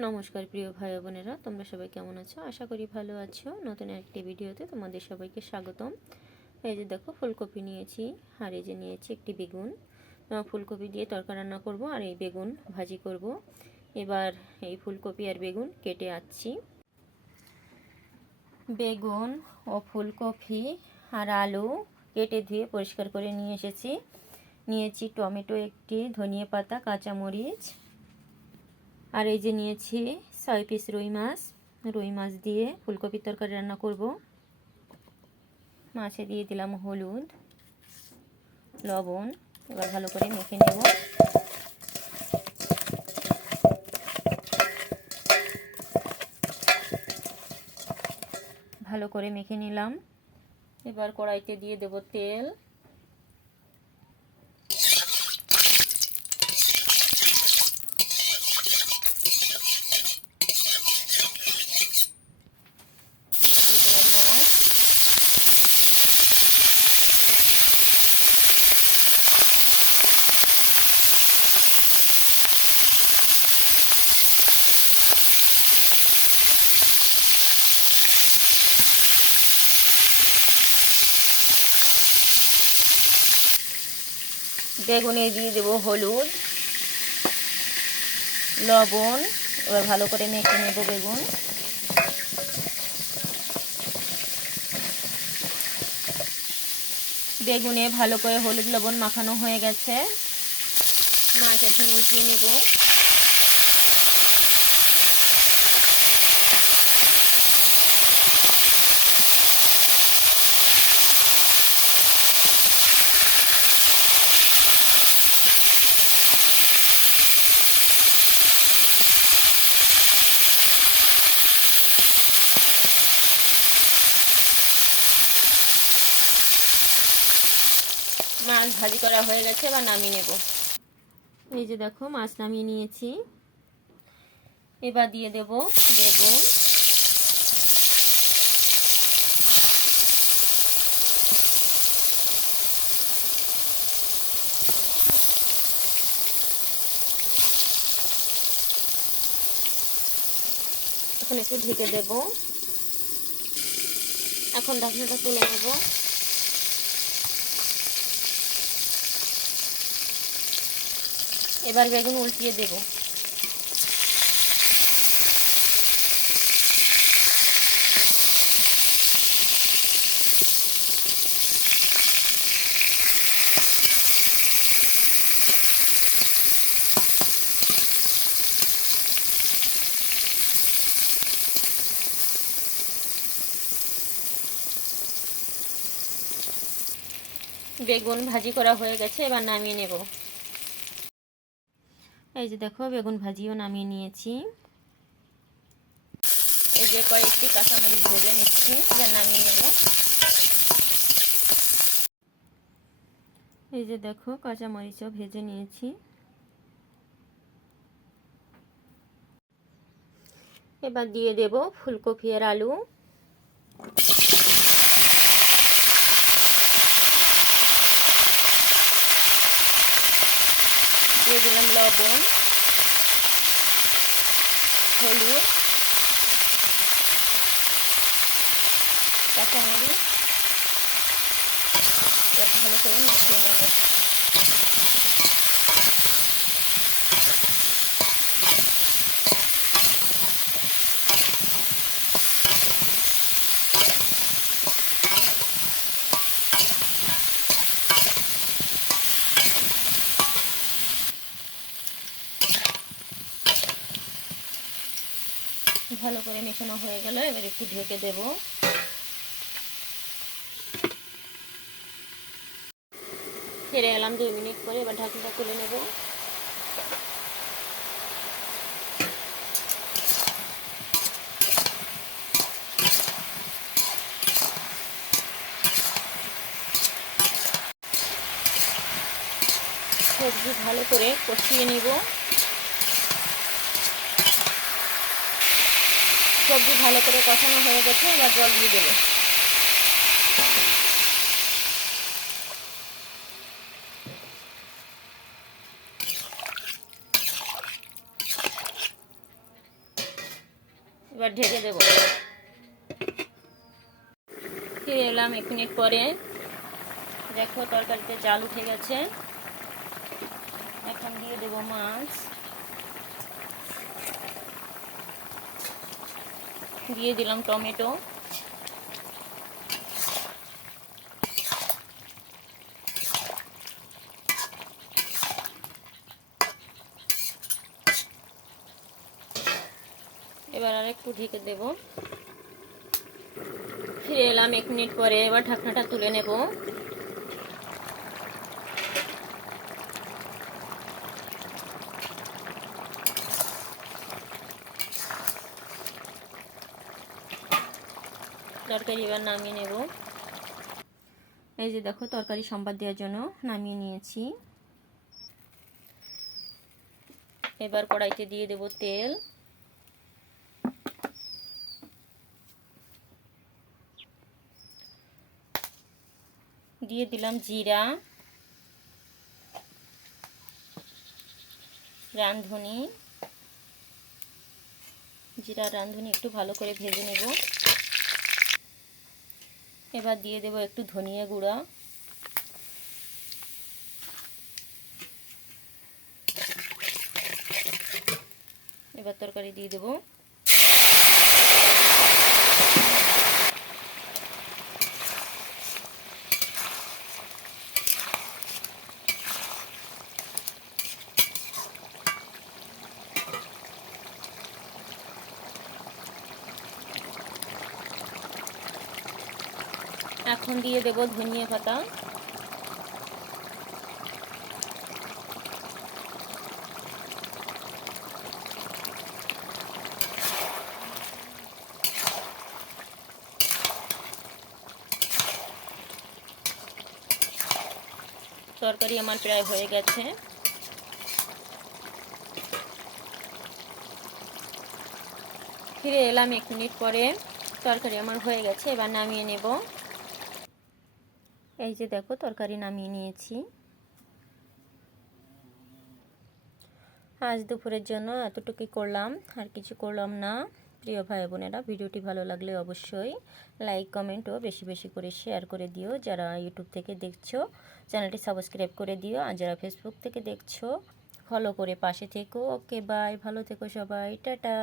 নমস্কার প্রিয় ভাই বোনেরা, তোমরা সবাই কেমন আছো? আশা করি ভালো আছো। নতুন একটি ভিডিওতে তোমাদের সবাইকে স্বাগতম। এই যে দেখো, ফুলকপি নিয়েছি, আর এই যে নিয়েছি একটি বেগুন। ফুলকপি দিয়ে তরকা রান্না করব, আর এই বেগুন ভাজি করব। এবার এই ফুলকপি আর বেগুন কেটে আনছি। বেগুন ও ফুলকপি আর আলু কেটে ধুয়ে পরিষ্কার করে নিয়ে এসেছি। নিয়েছি টমেটো একটি, ধনিয়া পাতা, কাঁচামরিচ, আর এই যে নিয়েছি 6 পিস রুই মাছ দিয়ে ফুলকপির তরকারি রান্না করব। মাছে দিয়ে দিলাম হলুদ, লবণ। এবার ভালো করে মেখে নেব। ভালো করে মেখে নিলাম। এবার কড়াইতে দিয়ে দেব তেল। বেগুনে দিয়ে দেব হলুদ, লবণ। এবার ভালো করে মেখে নেব বেগুন। বেগুনে ভালো করে হলুদ লবণ মাখানো হয়ে গেছে। মাছ এখন উল্টিয়ে নেব। মাছ ভাজি করা হয়ে গেছে, এবার নামিয়ে নেব। এই যে দেখো, মাছ নামিয়ে নিয়েছি। এবার দিয়ে দেব বেগুন, এখন একটু ঢেকে দেব। এখন ঢাকনাটা তুলে নেব। এবার বেগুন উল্টিয়ে দেব। বেগুন ভাজি করা হয়ে গেছে, এবার নামিয়ে নেব। এই যে দেখো, বেগুন ভাজিও নামিয়ে নিয়েছি। এই যে কয়েকটি কাঁচামরিচ ভেজে নিচ্ছি, এবার নামিয়ে নেব। এই যে দেখো, কাঁচামরিচও ভেজে নিয়েছি। এবার দিয়ে দেব ফুলকপি আর আলু। দিয়ে দিলাম লবণ, হলুদ, কাঁচামরিচ। এবার ভালো করে মিশিয়ে নেব। ভালো করে মেশানো হয়ে গেল, এবার একটু ঢেকে দেব। ফিরে এলাম 2 মিনিট পরে, এবার ঢাকনাটা তুলে নেব। সবজি ভালো করে কষিয়ে নিব। সবজি ভালো করে কষানো হয়ে গেছে, এবার জল দিয়ে দেবো। এবার ঢেকে দেব। ফিরে এলাম 1 মিনিট পরে। দেখো তরকারিতে জাল উঠে গেছে। এখন দিয়ে দেব মাছ, দিয়ে দিলাম টমেটো, এবার আর একটু ঢেকে দেব। ফিরে এলাম 1 মিনিট পরে। এবার ঢাকনাটা তুলে নেব। তরকারি এবার নামিয়ে নেব। এই যে দেখো তরকারি সম্বাদ দেওয়ার জন্য নামিয়ে নিয়েছি। এবার কড়াইতে দিয়ে দেব তেল, দিয়ে দিলাম জিরা, রাঁধুনি, জিরা রাঁধুনি একটু ভালো করে ভেজে নেব। এবার দিয়ে দেব একটু ধনিয়া গুঁড়া, এবার তরকারি দিয়ে দেব। এখন দিয়ে দেব ধনিয়া পাতা, তরকারি আমার প্রায় হয়ে গেছে। ফিরে এলাম 1 মিনিট পরে। তরকারি আমার হয়ে গেছে, এবার নামিয়ে নেব। এই যে দেখো তরকারি নামিয়ে নিয়েছি। আজ দুপুরের জন্য এতটুকুই করলাম, আর কিছু করলাম না। প্রিয় ভাই বোনেরা, ভিডিওটি ভালো লাগলে অবশ্যই লাইক, কমেন্ট ও বেশি বেশি করে শেয়ার করে দিও। যারা ইউটিউব থেকে দেখছো চ্যানেলটি সাবস্ক্রাইব করে দিও, আর যারা ফেসবুক থেকে দেখছো ফলো করে পাশে থেকো। ওকে বাই, ভালো থেকো সবাই, টাটা।